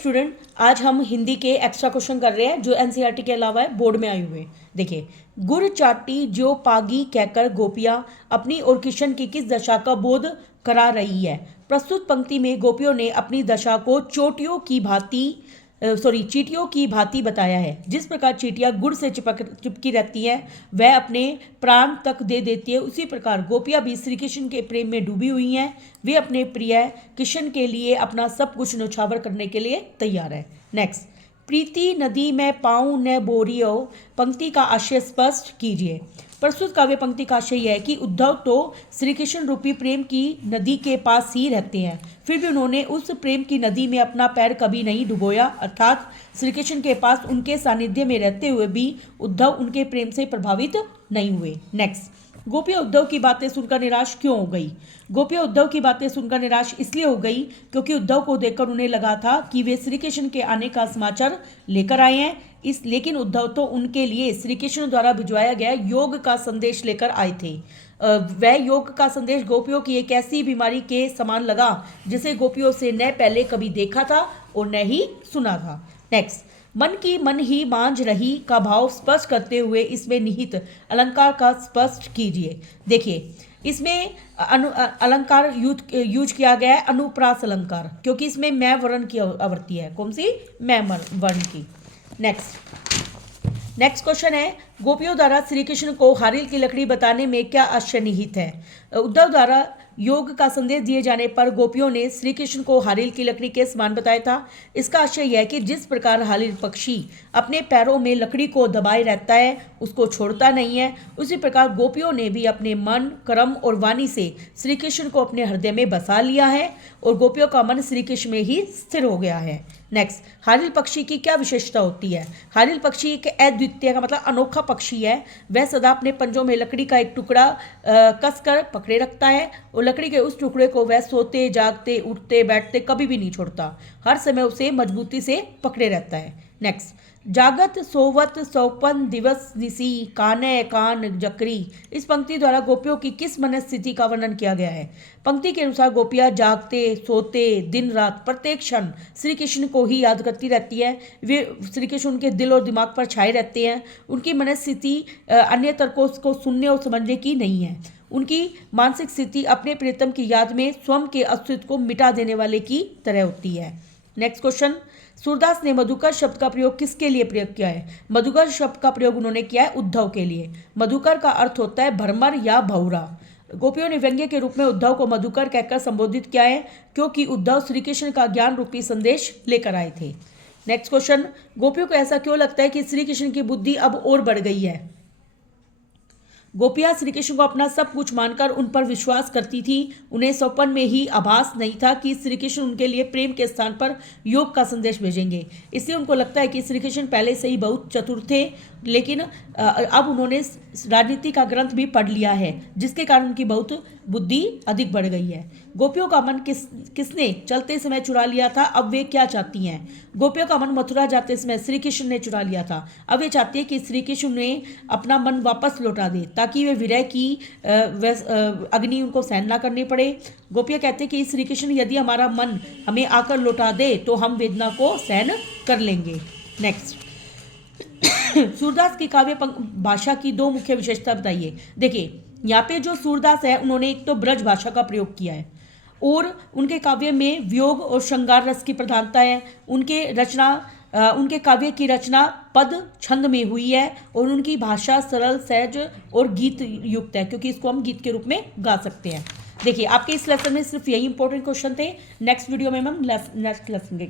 Student, आज हम हिंदी के एक्स्ट्रा क्वेश्चन कर रहे हैं जो एनसीईआरटी के अलावा है, बोर्ड में आए हुए। देखिए, गुर चाटी जो पागी कहकर गोपियाँ अपनी और किशन की किस दशा का बोध करा रही है। प्रस्तुत पंक्ति में गोपियों ने अपनी दशा को चींटियों की भांति बताया है। जिस प्रकार चींटियां गुड़ से चिपकी रहती है, वह अपने प्राण तक दे देती है, उसी प्रकार गोपियां भी श्री कृष्ण के प्रेम में डूबी हुई हैं। वे अपने प्रिय कृष्ण के लिए अपना सब कुछ न्यौछावर करने के लिए तैयार है। नेक्स्ट, प्रीति नदी में पाँव न बोरियो पंक्ति का आशय स्पष्ट कीजिए। प्रस्तुत काव्य पंक्ति का आशय यह है कि उद्धव तो श्री कृष्ण रूपी प्रेम की नदी के पास ही रहते हैं, फिर भी उन्होंने उस प्रेम की नदी में अपना पैर कभी नहीं डुबोया, अर्थात श्री कृष्ण के पास उनके सानिध्य में रहते हुए भी उद्धव उनके प्रेम से प्रभावित नहीं हुए। नेक्स्ट, गोपियाँ उद्धव की बातें सुनकर निराश क्यों हो गई। गोपियाँ उद्धव की बातें सुनकर निराश इसलिए हो गई क्योंकि उद्धव को देखकर उन्हें लगा था कि वे श्री कृष्ण के आने का समाचार लेकर आए हैं, लेकिन उद्धव तो उनके लिए श्री कृष्ण द्वारा भिजवाया गया योग का संदेश लेकर आए थे। वह योग का संदेश गोपियों की एक ऐसी बीमारी के समान लगा जिसे गोपियों से न पहले कभी देखा था और न ही सुना था। नेक्स्ट, मन की मन ही मांझ रही का भाव स्पष्ट करते हुए इसमें निहित अलंकार का स्पष्ट कीजिए। देखिए, इसमें अलंकार यूज किया गया है अनुप्रास अलंकार, क्योंकि इसमें मैं वर्ण की आवृत्ति है। कौन सी? मैं वर्ण की। नेक्स्ट क्वेश्चन है, गोपियों द्वारा श्री कृष्ण को हारिल की लकड़ी बताने में क्या आशय निहित है। उद्धव द्वारा योग का संदेश दिए जाने पर गोपियों ने श्री कृष्ण को हारिल की लकड़ी के समान बताया था। इसका आशय यह है कि जिस प्रकार हारिल पक्षी अपने पैरों में लकड़ी को दबाए रहता है, उसको छोड़ता नहीं है, उसी प्रकार गोपियों ने भी अपने मन, कर्म और वाणी से श्री कृष्ण को अपने हृदय में बसा लिया है और गोपियों का मन श्री कृष्ण में ही स्थिर हो गया है। नेक्स्ट, हारिल पक्षी की क्या विशेषता होती है। हारिल पक्षी एक अद्वितीय का मतलब अनोखा पक्षी है। वह सदा अपने पंजों में लकड़ी का एक टुकड़ा कसकर पकड़े रखता है और लकड़ी के उस टुकड़े को वह सोते, जागते, उठते, बैठते कभी भी नहीं छोड़ता, हर समय उसे मजबूती से पकड़े रहता है। नेक्स्ट, जागत सोवत सौपन दिवस निसी काने कान जकरी, इस पंक्ति द्वारा गोपियों की किस मनस्थिति का वर्णन किया गया है। पंक्ति के अनुसार गोपियाँ जागते, सोते, दिन रात प्रत्येक क्षण श्री कृष्ण को ही याद करती रहती है। वे श्री कृष्ण उनके दिल और दिमाग पर छाए रहते हैं। उनकी मनस्थिति अन्य तर्कों को सुनने और समझने की नहीं है। उनकी मानसिक स्थिति अपने प्रियतम की याद में स्वयं के अस्तित्व को मिटा देने वाले की तरह होती है। नेक्स्ट क्वेश्चन, सूरदास ने मधुकर शब्द का प्रयोग किसके लिए प्रयोग किया है। मधुकर शब्द का प्रयोग उन्होंने किया है उद्धव के लिए। मधुकर का अर्थ होता है भ्रमर या भौरा। गोपियों ने व्यंग्य के रूप में उद्धव को मधुकर कहकर संबोधित किया है क्योंकि उद्धव श्री कृष्ण का ज्ञान रूपी संदेश लेकर आए थे। नेक्स्ट क्वेश्चन, गोपियों को ऐसा क्यों लगता है कि श्री कृष्ण की बुद्धि अब और बढ़ गई है। गोपियाँ श्री कृष्ण को अपना सब कुछ मानकर उन पर विश्वास करती थी। उन्हें स्वप्न में ही आभास नहीं था कि श्री कृष्ण उनके लिए प्रेम के स्थान पर योग का संदेश भेजेंगे। इसलिए उनको लगता है कि श्री कृष्ण पहले से ही बहुत चतुर थे, लेकिन अब उन्होंने राजनीति का ग्रंथ भी पढ़ लिया है, जिसके कारण उनकी बहुत बुद्धि अधिक बढ़ गई है। गोपियों का मन किसने चलते समय चुरा लिया था, अब वे क्या चाहती हैं। गोपियों का मन मथुरा जाते समय श्री कृष्ण ने चुरा लिया था। अब वे चाहती है कि श्री कृष्ण ने अपना मन वापस लौटा दे ताकि वे विरह की अग्नि उनको सहन ना करनी पड़े। गोपियाँ कहते हैं कि श्री कृष्ण यदि हमारा मन हमें आकर लौटा दे तो हम वेदना को सहन कर लेंगे। नेक्स्ट, सूरदास की काव्य भाषा की दो मुख्य विशेषता बताइए। देखिए, यहाँ पे जो सूरदास है उन्होंने एक तो ब्रज भाषा का प्रयोग किया है और उनके काव्य में वियोग और श्रृंगार रस की प्रधानता है। उनके काव्य की रचना पद छंद में हुई है और उनकी भाषा सरल, सहज और गीत युक्त है, क्योंकि इसको हम गीत के रूप में गा सकते हैं। देखिए, आपके इस लेसन में सिर्फ यही इंपॉर्टेंट क्वेश्चन थे। नेक्स्ट वीडियो में हम नेक्स्ट लेसन के